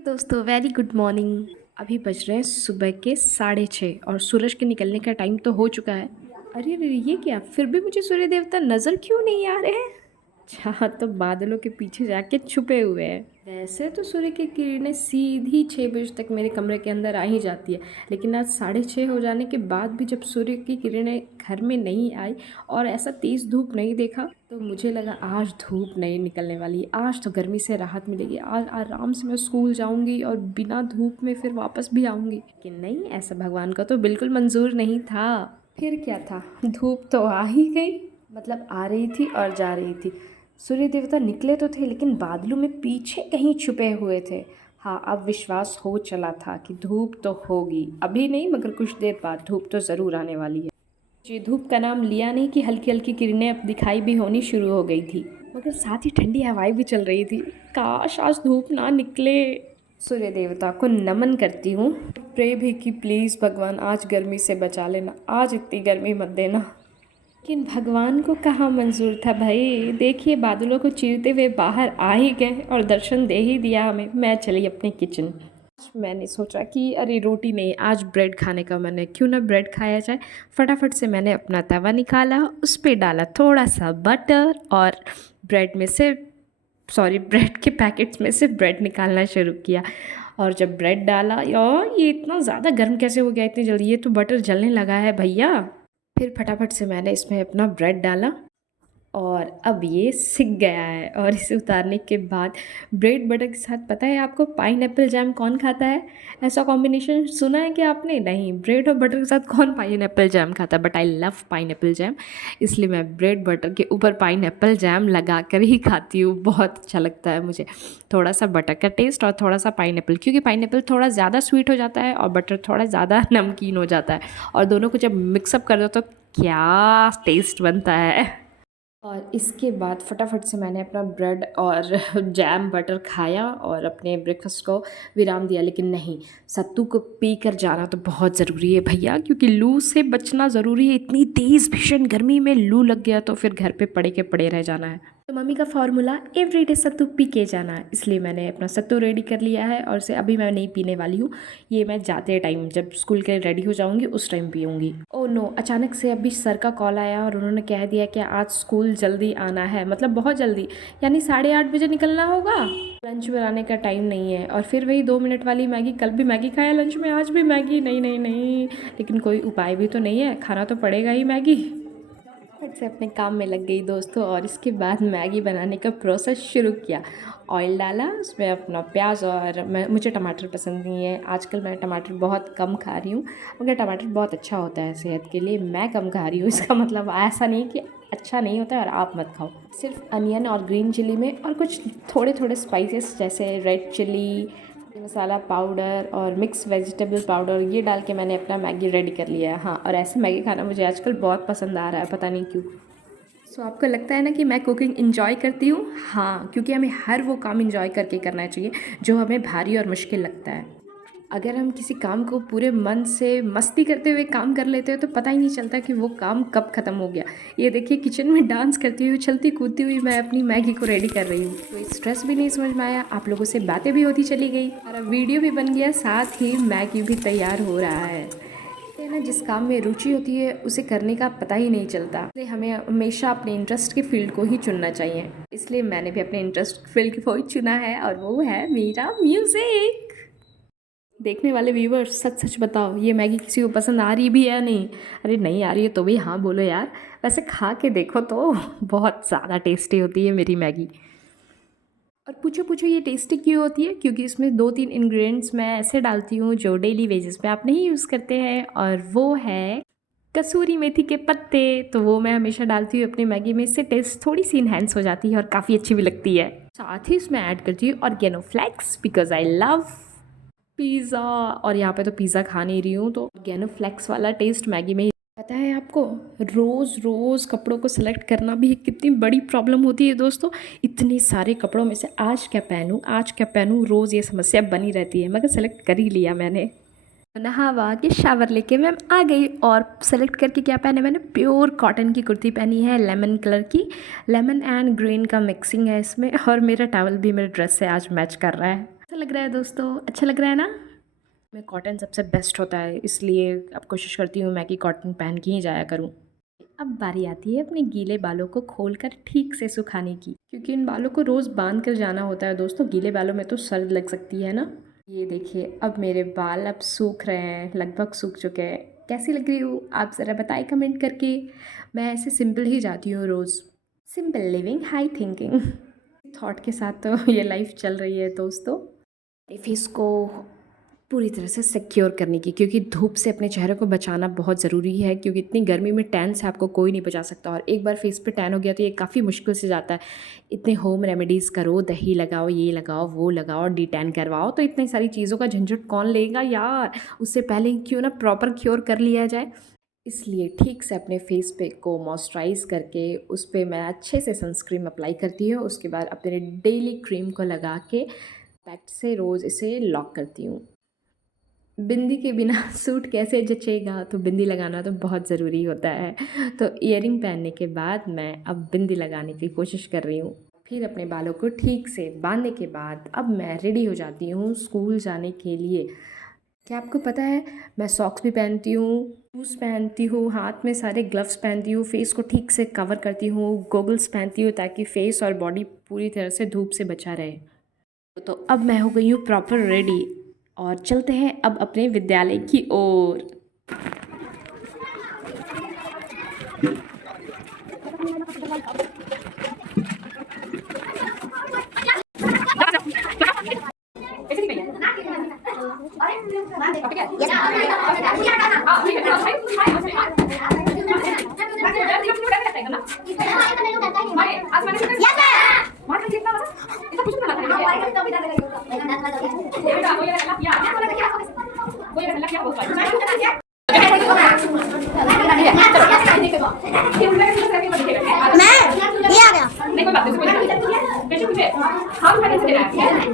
दोस्तों very good morning. अभी बज रहे हैं सुबह के 6:30 और सूरज के निकलने का टाइम तो हो चुका है। अरे अरे ये क्या, फिर भी मुझे सूर्य देवता नज़र क्यों नहीं आ रहे हैं? अच्छा, तो बादलों के पीछे जाके छुपे हुए हैं। वैसे तो सूर्य की किरणें सीधी 6 बजे तक मेरे कमरे के अंदर आ ही जाती है, लेकिन आज 6:30 हो जाने के बाद भी जब सूर्य की किरणें घर में नहीं आई और ऐसा तेज़ धूप नहीं देखा तो मुझे लगा आज धूप नहीं निकलने वाली, आज तो गर्मी से राहत मिलेगी, आज आराम से मैं स्कूल जाऊंगी और बिना धूप में फिर वापस भी आऊंगी। लेकिन नहीं, ऐसा भगवान का तो बिल्कुल मंजूर नहीं था। फिर क्या था, धूप तो आ ही गई, मतलब आ रही थी और जा रही थी। सूर्य देवता निकले तो थे लेकिन बादलों में पीछे कहीं छुपे हुए थे। हाँ, अब विश्वास हो चला था कि धूप तो होगी, अभी नहीं मगर कुछ देर बाद धूप तो ज़रूर आने वाली है। जी, धूप का नाम लिया नहीं कि हल्की हल्की किरणें अब दिखाई भी होनी शुरू हो गई थी, मगर साथ ही ठंडी हवाएं भी चल रही थी। काश आज धूप ना निकले। सूर्य देवता को नमन करती हूँ, प्रे भी कि प्लीज़ भगवान आज गर्मी से बचा लेना, आज इतनी गर्मी मत देना। लेकिन भगवान को कहाँ मंजूर था भाई, देखिए बादलों को चीरते हुए बाहर आ ही गए और दर्शन दे ही दिया हमें। मैं चली अपने किचन। मैंने सोचा कि अरे रोटी नहीं, आज ब्रेड खाने का मन है, क्यों ना ब्रेड खाया जाए। फटाफट से मैंने अपना तवा निकाला, उस पर डाला थोड़ा सा बटर और ब्रेड में से ब्रेड के पैकेट्स में से ब्रेड निकालना शुरू किया। और जब ब्रेड डाला, यार ये इतना ज़्यादा गर्म कैसे हो गया इतनी जल्दी, ये तो बटर जलने लगा है भैया। फिर फटाफट से मैंने इसमें अपना ब्रेड डाला और अब ये सिक गया है। और इसे उतारने के बाद ब्रेड बटर के साथ, पता है आपको, पाइनएप्पल जैम कौन खाता है? ऐसा कॉम्बिनेशन सुना है कि आपने? नहीं, ब्रेड और बटर के साथ कौन पाइनएप्पल जैम खाता है? But I love pineapple jam, इसलिए मैं ब्रेड बटर के ऊपर पाइनएप्पल जैम लगा कर ही खाती हूँ। बहुत अच्छा लगता है मुझे, थोड़ा सा बटर का टेस्ट और थोड़ा सा पाइनएप्पल, क्योंकि पाइनएप्पल थोड़ा ज़्यादा स्वीट हो जाता है और बटर थोड़ा ज़्यादा नमकीन हो जाता है, और दोनों को जब मिक्सअप कर दो तो क्या टेस्ट बनता है। और इसके बाद फटाफट से मैंने अपना ब्रेड और जैम बटर खाया और अपने ब्रेकफास्ट को विराम दिया। लेकिन नहीं, सत्तू को पी कर जाना तो बहुत ज़रूरी है भैया, क्योंकि लू से बचना ज़रूरी है। इतनी तेज़ भीषण गर्मी में लू लग गया तो फिर घर पे पड़े के पड़े रह जाना है। तो मम्मी का फॉर्मूला एवरीडे सत्तू पी के जाना है, इसलिए मैंने अपना सत्तू रेडी कर लिया है और इसे अभी मैं नहीं पीने वाली हूँ। ये मैं जाते टाइम जब स्कूल के रेडी हो जाऊँगी उस टाइम पीऊँगी। ओह नो, अचानक से अभी सर का कॉल आया और उन्होंने कह दिया कि आज स्कूल जल्दी आना है, मतलब बहुत जल्दी, यानी 8:30 बजे निकलना होगा। लंच बनाने का टाइम नहीं है और फिर वही 2 मिनट वाली मैगी। कल भी मैगी खाया लंच में, आज भी मैगी। नहीं नहीं नहीं, लेकिन कोई उपाय भी तो नहीं है, खाना तो पड़ेगा ही मैगी। फट से अपने काम में लग गई दोस्तों, और इसके बाद मैगी बनाने का प्रोसेस शुरू किया। ऑयल डाला, उसमें अपना प्याज, और मुझे टमाटर पसंद नहीं है, आजकल मैं टमाटर बहुत कम खा रही हूँ, मगर टमाटर बहुत अच्छा होता है सेहत के लिए, मैं कम खा रही हूँ। इसका मतलब ऐसा नहीं कि अच्छा नहीं होता है और आप मत खाओ। सिर्फ अनियन और ग्रीन चिली में और कुछ थोड़े थोड़े स्पाइसेस जैसे रेड चिली मसाला पाउडर और मिक्स वेजिटेबल पाउडर, ये डाल के मैंने अपना मैगी रेडी कर लिया है। हाँ, और ऐसे मैगी खाना मुझे आजकल बहुत पसंद आ रहा है, पता नहीं क्यों। सो आपको लगता है ना कि मैं कुकिंग इन्जॉय करती हूँ? हाँ, क्योंकि हमें हर वो काम इन्जॉय करके करना चाहिए जो हमें भारी और मुश्किल लगता है। अगर हम किसी काम को पूरे मन से मस्ती करते हुए काम कर लेते हैं तो पता ही नहीं चलता कि वो काम कब ख़त्म हो गया। ये देखिए, किचन में डांस करती हुई, चलती कूदती हुई मैं अपनी मैगी को रेडी कर रही हूँ। कोई स्ट्रेस भी नहीं समझ में आया, आप लोगों से बातें भी होती चली गई, और वीडियो भी बन गया, साथ ही मैगी भी तैयार हो रहा है। कहते हैं ना, जिस काम में रुचि होती है उसे करने का पता ही नहीं चलता, इसलिए हमें हमेशा अपने इंटरेस्ट के फील्ड को ही चुनना चाहिए। इसलिए मैंने भी अपने इंटरेस्ट फील्ड को ही चुना है और वो है मेरा म्यूज़िक। देखने वाले व्यूवर्स, सच सच बताओ, ये मैगी किसी को पसंद आ रही भी है या नहीं? अरे नहीं आ रही है तो भी हाँ बोलो यार, वैसे खा के देखो तो बहुत ज़्यादा टेस्टी होती है मेरी मैगी। और पूछो पूछो ये टेस्टी क्यों होती है? क्योंकि इसमें 2-3 इंग्रेडिएंट्स मैं ऐसे डालती हूँ जो डेली बेसिस पे आप नहीं यूज़ करते हैं, और वो है कसूरी मेथी के पत्ते। तो वो मैं हमेशा डालती हूँ अपनी मैगी में, इससे टेस्ट थोड़ी सी इन्हेंस हो जाती है और काफ़ी अच्छी भी लगती है। साथ ही इसमें ऐड करती हूँ oregano flakes, because I love pizza, और यहाँ पे तो पिज़्ज़ा खा नहीं रही हूँ तो ऑर्गेनो फ्लेक्स वाला टेस्ट मैगी में ही। पता है आपको, रोज़ रोज़ कपड़ों को सेलेक्ट करना भी एक कितनी बड़ी प्रॉब्लम होती है दोस्तों। इतने सारे कपड़ों में से आज क्या पहनूं, आज क्या पहनूं, रोज़ ये समस्या बनी रहती है, मगर सेलेक्ट कर ही लिया मैंने। नहा वहा के शावर लेके मैं आ गई और सेलेक्ट करके क्या पहने मैंने, प्योर कॉटन की कुर्ती पहनी है, लेमन कलर की, लेमन एंड ग्रीन का मिक्सिंग है इसमें, और मेरा टॉवल भी मेरे ड्रेस से आज मैच कर रहा है। अच्छा लग रहा है दोस्तों, अच्छा लग रहा है ना। मैं कॉटन सबसे बेस्ट होता है, इसलिए अब कोशिश करती हूँ मैं कि कॉटन पहन के ही जाया करूँ। अब बारी आती है अपने गीले बालों को खोलकर ठीक से सुखाने की, क्योंकि इन बालों को रोज़ बांध कर जाना होता है दोस्तों। गीले बालों में तो सर्द लग सकती है ना। ये देखिए अब मेरे बाल अब सूख रहे हैं, लगभग सूख चुके हैं। कैसी लग रही हूँ आप ज़रा बताएं कमेंट करके। मैं ऐसे सिंपल ही जाती हूँ रोज़। Simple living high thinking thought के साथ तो ये लाइफ चल रही है दोस्तों। फेस को पूरी तरह से सिक्योर करने की, क्योंकि धूप से अपने चेहरे को बचाना बहुत ज़रूरी है, क्योंकि इतनी गर्मी में टैन से आपको कोई नहीं बचा सकता। और एक बार फेस पे टैन हो गया तो ये काफ़ी मुश्किल से जाता है। इतने होम रेमेडीज़ करो, दही लगाओ, ये लगाओ, वो लगाओ, डी टैन करवाओ, तो इतनी सारी चीज़ों का झंझट कौन लेगा यार। उससे पहले क्यों ना प्रॉपर क्योर कर लिया जाए। इसलिए ठीक से अपने फेस पे को मॉइस्चराइज़ करके उस पर मैं अच्छे से सनस्क्रीन अप्लाई करती हूँ। उसके बाद अपने डेली क्रीम को लगा के पैक्ट से रोज़ इसे लॉक करती हूँ। बिंदी के बिना सूट कैसे जचेगा, तो बिंदी लगाना तो बहुत ज़रूरी होता है। तो ईयरिंग पहनने के बाद मैं अब बिंदी लगाने की कोशिश कर रही हूँ। फिर अपने बालों को ठीक से बांधने के बाद अब मैं रेडी हो जाती हूँ स्कूल जाने के लिए। क्या आपको पता है, मैं सॉक्स भी पहनती हूँ, शूज़ पहनती हूँ, हाथ में सारे ग्लव्स पहनती हूँ, फेस को ठीक से कवर करती हूँ, गॉगल्स पहनती हूँ ताकि फेस और बॉडी पूरी तरह से धूप से बचा रहे। तो अब मैं हो गई हूँ प्रॉपर रेडी और चलते हैं अब अपने विद्यालय की ओर।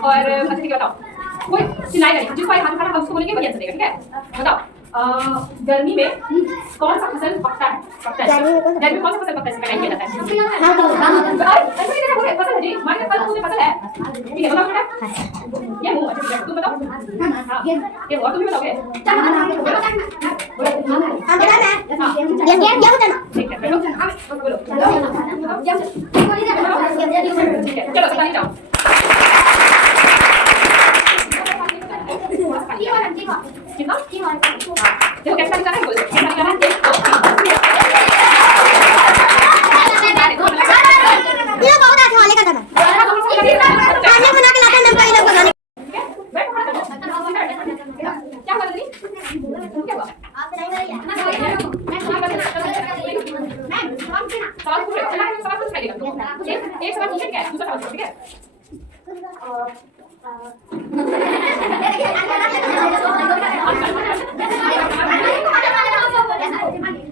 और अच्छा ठीक है बताओ, कोई सिलाई करेगा जिसको हाथ खाना उसको बोलेंगे वही आंसर देगा, ठीक है। बताओ गर्मी में कौन सा फसल पकता है? गर्मी में कौन सा फसल पकता है, इसका टाइम किया जाता है। ऐसे नहीं बोले फसल है जी, मान लो फल फूल फसल है, ठीक है। बताओ बेटा ये मुंह, अच्छा तुम बताओ। हां ये और तुम भी बताओगे। हां बताना ये बताना, ठीक है बोलो बोलो चलो बताइए जाओ। कितना देखो कैसा निकाला है, बोलो कैसा निकाला है। ये बहुत अच्छा वाले का था खाने बना के लाता नंबर ये लोग बनाने। क्या हुआ दीदी, क्या हुआ आप नहीं सवाल पूछ रहे हैं, सवाल पूछ रहे हैं। एक सवाल पूछे क्या है, दूसरा सवाल ठीक है।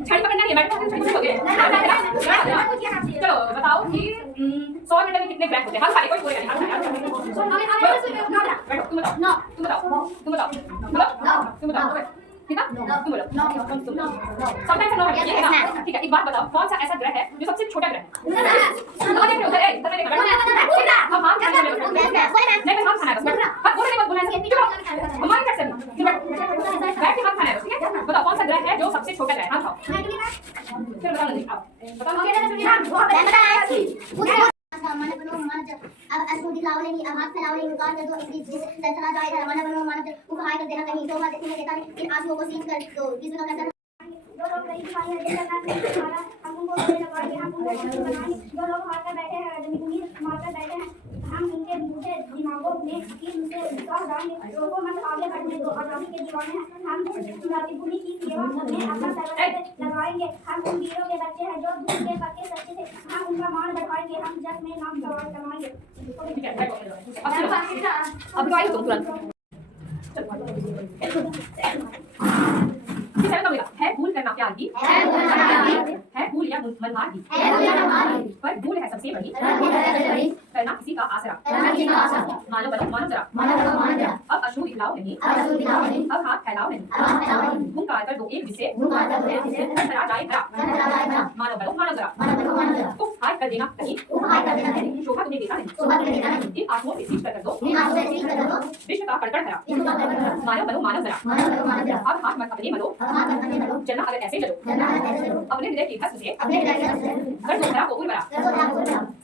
छड़ी पकड़ना नहीं, बैठो छड़ी पकड़ोगे। चलो बताओ कि 100 मीटर में कितने ग्राम होते हैं? हाथ खाली, कोई बोलेगा नहीं, हाथ खाली। बैठो तुम बताओ, तुम बताओ, तुम बताओ, तुम बताओ कितना, तुम बोलो। समटाइम्स नो है ये ना, ठीक है। एक बात बताओ, कौन सा ऐसा ग्रह है जो सबसे छोटा ग्रह है? उधर है, इधर देखो हम खाना है बस, नहीं हम खाना है बस, हाथ बोलने मत बोलना है, चलो हमारी तरफ से बैठ के हाथ खाना है बस, ठीक है। बताओ कौन सा ग्रह है जो सबसे छोटा ग्रह है, हाथ खाओ फिर बताओ नहीं बताओ। मानव बनो मानव अब असुदी लावलेंगी, अब हाथ फैलावलेंगी, उतार कर दो जिससे चला जाएगा। मानव बनो मानव उपहार कर देना कहीं तो बात नहीं देता इन आंसुओं को सींच कर दो किसी का करना। जो लोग गरीब भाई है हमारा हम उनको लगाएंगे, हम उनको बनाएंगे। जो लोग मार कर बैठे हैं जमीन मार कर बैठे हैं, हम उनके मुझे दिमागों में की उनसे विश्वास डालेंगे। लोगों मत आगे बढ़ने दो, आजादी के दीवाने हैं हम, गुलाबी भूमि की सेवा में अपना सर्वस्व लगाएंगे। हम उन वीरों के बच्चे हैं जो धूप के पत्ते सच्चे थे, हम उनका मान बढ़ाएंगे, हम जग में नाम सवाल करवाएंगे। अब तो आई तुम तुरंत है भूल करना प्यार की, है भूल या मनमार की, पर भूल है सबसे बड़ी करना किसी का आसरा। मानो बनो मानो जरा अब अश्रु दिखाओ नहीं, अब हाथ फैलाओ नहीं, हुंकार कर दो एक जिससे धरा जाए धरा, मानो बलो मानो जरा, उफ हाथ कर देना कहीं, शोभा तुम्हें देता नहीं, इन आंखों से सींच कर दो, विश्व का कड़कड़ धरा, मानो बलो मानो जरा, अब हाथ मत अपने मलो, चलना अगर ऐसे चलो, अपने हृदय की भस्म से, कर दो धरा को उर्वरा,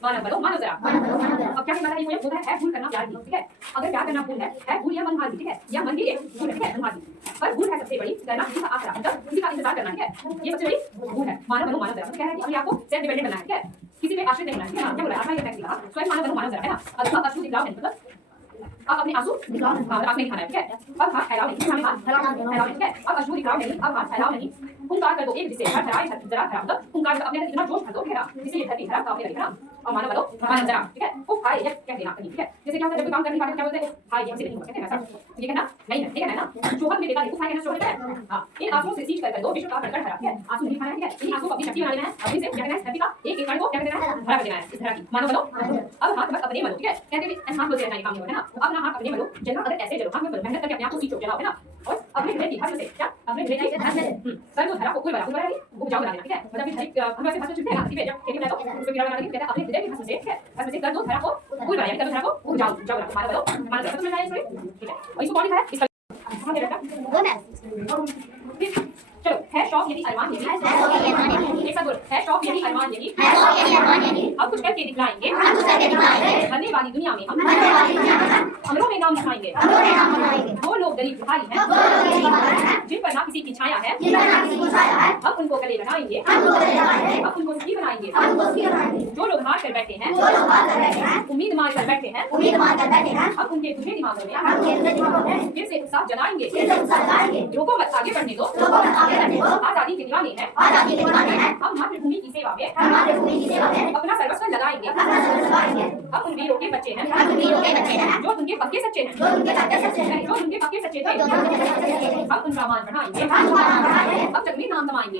मानो बलो मानो जरा। अब क्या कहना है ये होता है भूल करना प्यार की, ठीक है। अगर प्यार करना भूल है भूल या मनमानी, ठीक है, या मन की एक भूल है, ठीक है, मनमानी, पर भूल है सबसे बड़ी करना किसी का आसरा, मतलब किसी का इंतजार करना, ठीक है, ये सबसे बड़ी भूल है। मानो बनो मानो जरा, क्या है कि अपने आप को सेल्फ डिपेंडेंट बनना है, ठीक है, किसी पे आश्रित नहीं बनना है, ठीक है। क्या बोला आपने ये फैक्ट कहा स्वयं मानो बनो मानो जरा, है ना। अब अश्रु दिखलाओ नहीं, मतलब अब अपने आंसू दिखलाओ नहीं, आंख में दिखाना है, ठीक है। अब हाथ फैलाओ नहीं, हाथ फैलाओ नहीं, ठीक है। अब अश्रु दिखलाओ नहीं, अब हाथ फैलाओ नहीं, हुंकार कर दो एक जिससे धराए जरा धरा, मतलब हुंकार कर अपने अंदर इतना जोश भर दो, ठीक है ना, जिससे ये धरती धरा कांपने लगे, है ना। और मानो बलो मानो जरा, ठीक है। ओ हाय ये क्या देना कहीं, ठीक है। जैसे क्या होता है जब काम करने वाले क्या बोलते हैं हाय ये हमसे नहीं हो सकते, ऐसा ये कहना नहीं है, ठीक है ना। शोभा में देता है, हाय कहना शोभा है, हां। इन आंसुओं से सींच कर दो विश्व का कड़कड़ धरा, ठीक है। आंसू नहीं खाना है, ठीक है। इन आंसुओं को अपनी शक्ति बना लेना है, अपने से क्या कहना है धरती का एक एक कण को क्या कहना है भरा कर देना है, इस धरा की। मानो बलो अब हाथ बस अपने मलो, ठीक है। कहते हैं हाथ बोलते हैं काम नहीं होता है ना। अपना हाथ अपने मलो, चलना अगर ऐसे चलो, हाथ में मेहनत करके अपने आप को सींचो चलाओ, है ना। और अपने हृदय की भस्म से क्या अपने हृदय की भस्म से सर को धरा को कोई बड़ा है उपजाऊ बना देना, ठीक है। मतलब कि हम ऐसे भस्म चुनते हैं ना, ठीक है, जब खेती बनाओ उसको कीड़ा बना देंगे, कहते हैं अपने हृदय की भस्म से, ठीक है, भस्म से कर दो धरा को कोई बड़ा, कर दो धरा को उपजाऊ उपजाऊ बना। मानो बलो मानो जरा, समझ में आया इसमें, ठीक है। और इसको कौन लिखा है इसका समझ में बेटा। चलो है शौक यदि अरमान यदि, एक साथ बोलो है शौक यदि अरमान यदि, अब कुछ करके दिखलाएंगे, बनने वाली दुनिया में हम अमरों में नाम लिखाएंगे, वो लोग गरीब भिखारी हैं जिन पर ना किसी की छाया है, अब उनको गले लगाएंगे, अब उनको सुखी बनाएंगे, जो लोग हार कर बैठे हैं, उम्मीद मार कर बैठे हैं, अब उनके तुझे दिमागों में फिर से उत्साह जगाएंगे, लोगों मत आगे बढ़ने दो, आजादी के दीवाने हैं, हम मातृभूमि की सेवा में अपना सर्वस्व लगाएंगे, अब उन वीरों के बच्चे हैं जो उनके पक्के सच्चे हैं, जो उनके पक्के सच्चे थे, अब उनका मान बढ़ाएंगे, अब जग में नाम कमाएंगे,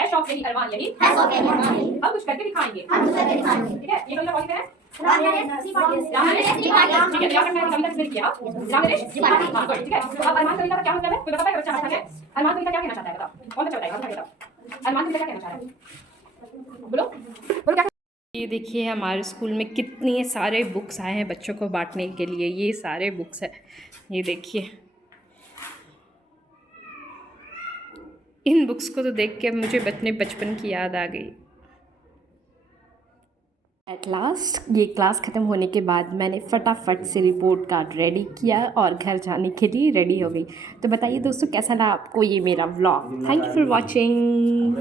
है शौक यही अरमान यही, अब कुछ करके दिखाएंगे, ठीक है। ये कविता कौन लिखा है? रामनरेश त्रिपाठी, ठीक है। क्या करना है कविता किसने लिखी है? रामनरेश त्रिपाठी, ठीक है। तो अब अरमान कविता का क्या मतलब है, कोई बता पाएगा? बच्चा बता है अरमान कविता क्या कहना चाहता है, बताओ कौन बच्चा बताएगा? अरमान कविता क्या कहना चाह रहा है, बोलो बोलो क्या। ये देखिए हमारे स्कूल में कितने सारे बुक्स आए हैं बच्चों को बांटने के लिए, ये सारे बुक्स हैं, ये देखिए। इन बुक्स को तो देख के मुझे अपने बचपन की याद आ गई। एट लास्ट ये क्लास ख़त्म होने के बाद मैंने फटाफट से रिपोर्ट कार्ड रेडी किया और घर जाने के लिए रेडी हो गई। तो बताइए दोस्तों कैसा लगा आपको ये मेरा vlog. Thank you for watching.